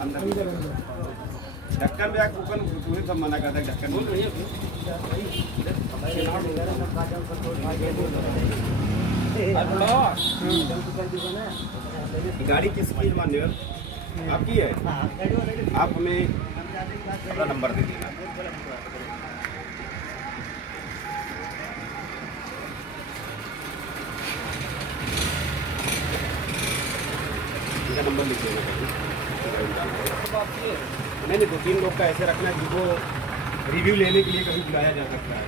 अंदर ढक्कन में कुकन पूरे सब मना करता है ढक्कन बोल रही है। गाड़ी किसकी है मान्य आपकी है? आप हमें अपना नंबर दे देना। इनका नंबर लिख लेना। नहीं 2-3 लोग का ऐसे रखना है जिनको रिव्यू लेने के लिए कभी बुलाया जा सकता है।